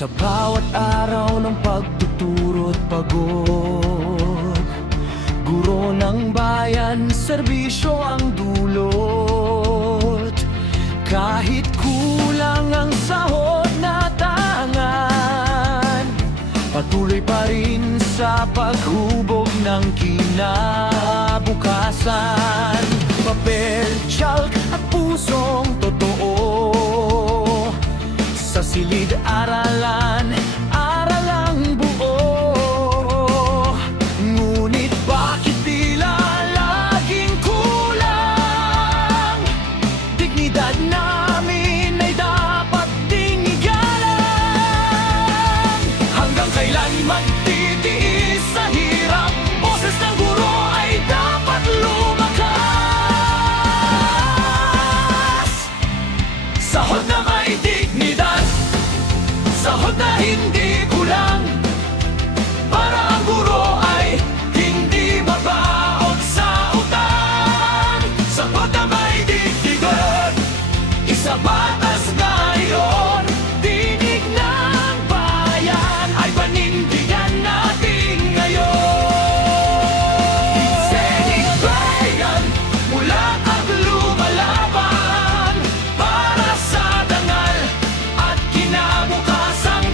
Sa bawat araw ng pagtuturo at pagod, guro ng bayan, serbisyo ang dulot. Kahit kulang ang sahod na tangan, patuloy pa rin sa paghubog ng kinabukasan. Papel, tiyalk at pusong totoo, sa silid-aralan, aralang buo. Ngunit bakit tila laging kulang? Dignidad namin ay dapat ding igalang. Hanggang kailan magtitiis sa hirap? Boses ng guro ay dapat lumakas. Sahod na may dignidad, sahod na hindi kulang, para ang guro ay hindi mabaon sa utang. Sahod na may dignidad, isa batas ngayon, tinig ng bayan ay panindigan natin ngayon. Isenig bayan, mula ang lumalaban para sa dangal at kinabukasang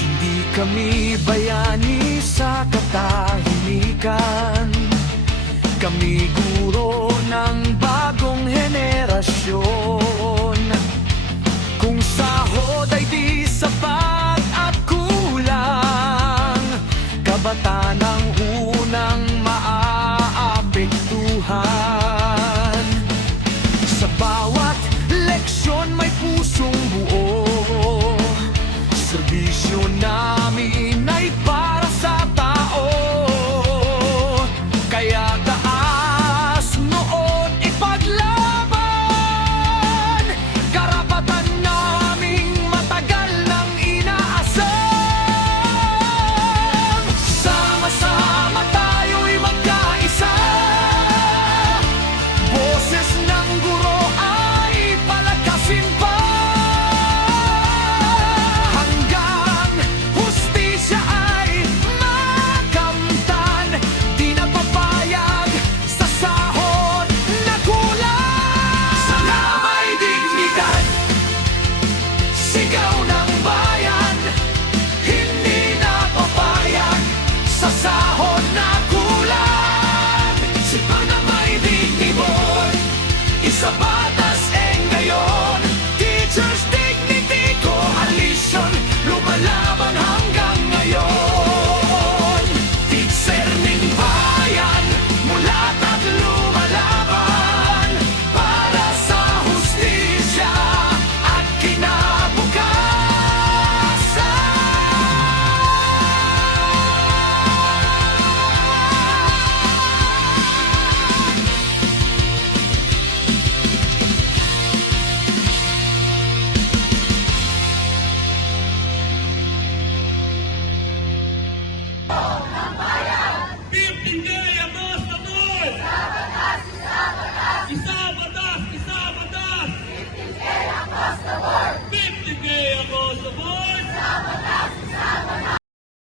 Hindi kami bayani sa katahimikan, kami guro ng bagong henerasyon. Kung sahod ay di sapat at kulang, kabataan ang unang maaapektuhan.